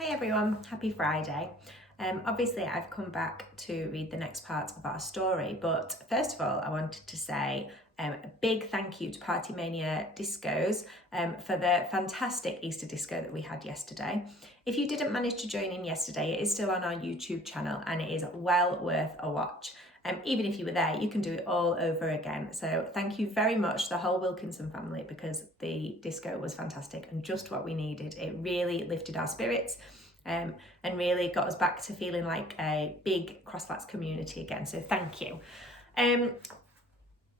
Hi everyone, happy Friday. Obviously I've come back to read the next part of our story, but first of all I wanted to say a big thank you to Party Mania Discos for the fantastic Easter disco that we had yesterday. If you didn't manage to join in yesterday, it is still on our YouTube channel and it is well worth a watch. Even if you were there, you can do it all over again. So thank you very much, the whole Wilkinson family, because the disco was fantastic and just what we needed. It really lifted our spirits and really got us back to feeling like a big Crossflats community again. So thank you. The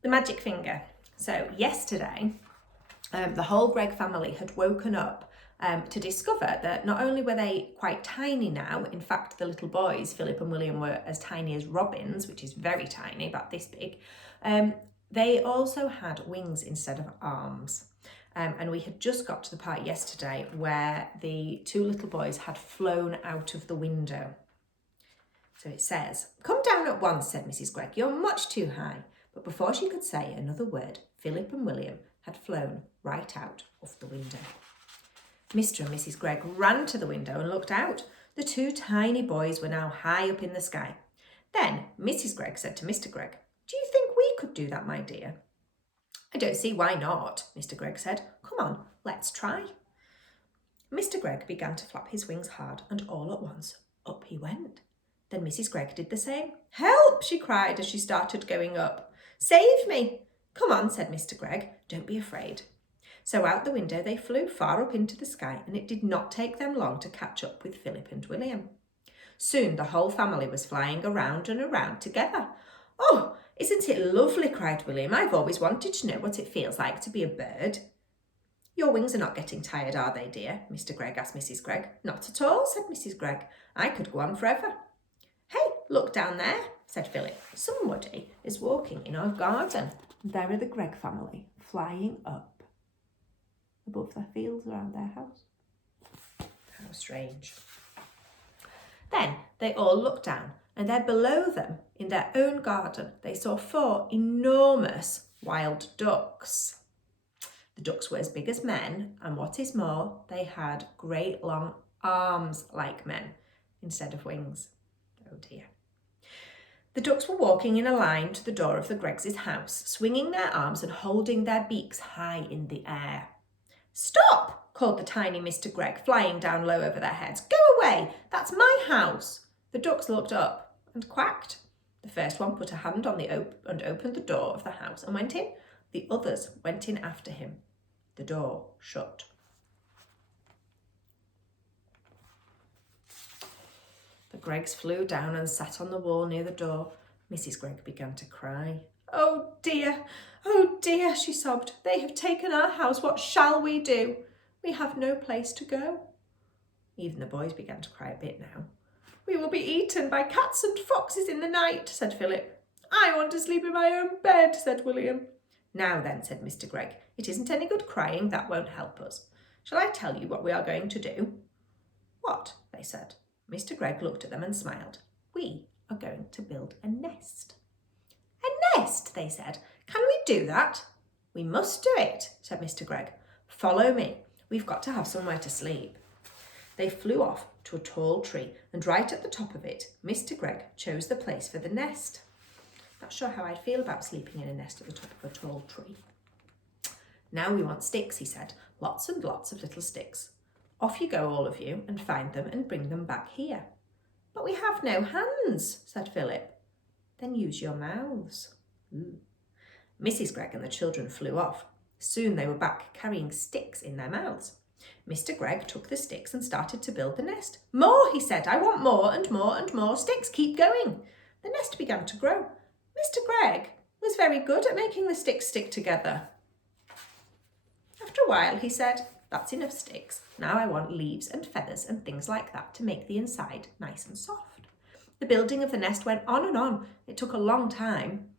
magic finger. So yesterday, the whole Gregg family had woken up to discover that not only were they quite tiny now, in fact the little boys, Philip and William, were as tiny as robins, which is very tiny, about this big, they also had wings instead of arms. And we had just got to the part yesterday where the two little boys had flown out of the window. So it says, "Come down at once," said Mrs. Gregg. "You're much too high." But before she could say another word, Philip and William had flown right out of the window. Mr. and Mrs. Gregg ran to the window and looked out. The two tiny boys were now high up in the sky. Then Mrs. Gregg said to Mr. Gregg, "Do you think we could do that, my dear?" "I don't see why not," Mr. Gregg said. "Come on, let's try." Mr. Gregg began to flap his wings hard, and all at once, up he went. Then Mrs. Gregg did the same. "Help!" she cried as she started going up. "Save me!" "Come on," said Mr. Gregg. "Don't be afraid." So out the window they flew far up into the sky, and it did not take them long to catch up with Philip and William. Soon the whole family was flying around and around together. "Oh, isn't it lovely?" cried William. "I've always wanted to know what it feels like to be a bird." "Your wings are not getting tired, are they, dear?" Mr. Gregg asked Mrs. Gregg. "Not at all," said Mrs. Gregg. "I could go on forever." "Hey, look down there," said Philip. "Somebody is walking in our garden." There are the Gregg family flying up above the fields around their house. How strange. Then they all looked down, and there below them, in their own garden, they saw 4 enormous wild ducks. The ducks were as big as men, and what is more, they had great long arms like men instead of wings. Oh dear. The ducks were walking in a line to the door of the Greggs' house, swinging their arms and holding their beaks high in the air. "Stop!" called the tiny Mr. Gregg, flying down low over their heads. "Go away! That's my house!" The ducks looked up and quacked. The first one put a hand on and opened the door of the house and went in. The others went in after him. The door shut. The Greggs flew down and sat on the wall near the door. Mrs. Gregg began to cry. "Oh dear, she sobbed. "They have taken our house. What shall we do? We have no place to go." Even the boys began to cry a bit now. "We will be eaten by cats and foxes in the night," said Philip. "I want to sleep in my own bed," said William. "Now then," said Mr. Gregg, "it isn't any good crying. That won't help us. Shall I tell you what we are going to do?" "What?" they said. Mr. Gregg looked at them and smiled. "We are going to build a nest." "A nest?" they said. "Can we do that?" "We must do it," said Mr. Gregg. "Follow me. We've got to have somewhere to sleep." They flew off to a tall tree, and right at the top of it, Mr. Gregg chose the place for the nest. Not sure how I'd feel about sleeping in a nest at the top of a tall tree. "Now we want sticks," he said. "Lots and lots of little sticks. Off you go, all of you, and find them and bring them back here." "But we have no hands," said Philip. "Then use your mouths." Mrs. Gregg and the children flew off. Soon they were back carrying sticks in their mouths. Mr. Gregg took the sticks and started to build the nest. "More," he said. "I want more and more and more sticks. Keep going." The nest began to grow. Mr. Gregg was very good at making the sticks stick together. After a while, he said, "That's enough sticks. Now I want leaves and feathers and things like that to make the inside nice and soft." The building of the nest went on and on. It took a long time,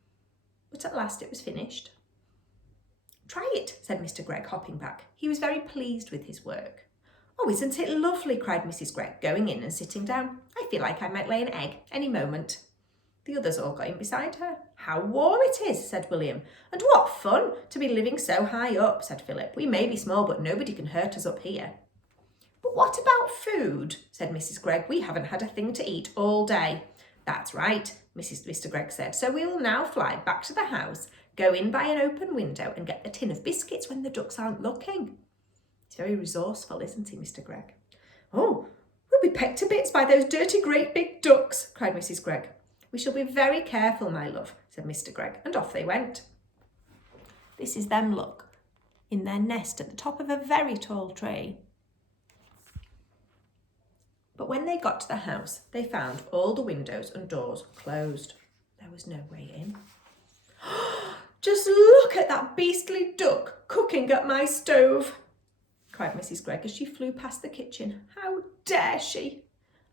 but at last it was finished. "Try it," said Mr. Gregg, hopping back. He was very pleased with his work. "Oh, isn't it lovely?" cried Mrs. Gregg, going in and sitting down. "I feel like I might lay an egg any moment." The others all got in beside her. "How warm it is," said William. "And what fun to be living so high up," said Philip. "We may be small, but nobody can hurt us up here." But what about food? Said Mrs. Gregg. We haven't had a thing to eat all day. That's right, Mr. Gregg said. So we will now fly back to the house, go in by an open window and get a tin of biscuits when the ducks aren't looking. He's very resourceful, isn't he, Mr. Gregg? Oh, we'll be pecked to bits by those dirty great big ducks, cried Mrs. Gregg. We shall be very careful, my love, said Mr. Gregg, and off they went. This is them, look, in their nest at the top of a very tall tree. But when they got to the house, they found all the windows and doors closed. There was no way in. Just look at that beastly duck cooking at my stove, cried Mrs. Gregg as she flew past the kitchen. How dare she?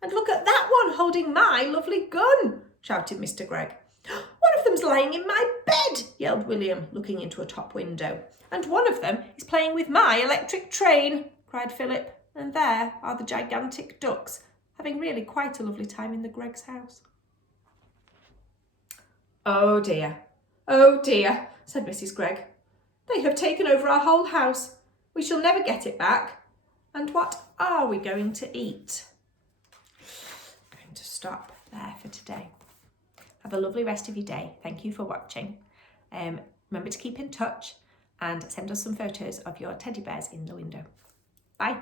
And look at that one holding my lovely gun, shouted Mr. Gregg. One of them's lying in my bed, yelled William, looking into a top window. And one of them is playing with my electric train, cried Philip. And there are the gigantic ducks, having really quite a lovely time in the Greggs' house. Oh dear, said Mrs. Gregg. They have taken over our whole house. We shall never get it back. And what are we going to eat? I'm going to stop there for today. Have a lovely rest of your day. Thank you for watching. Remember to keep in touch and send us some photos of your teddy bears in the window. Bye.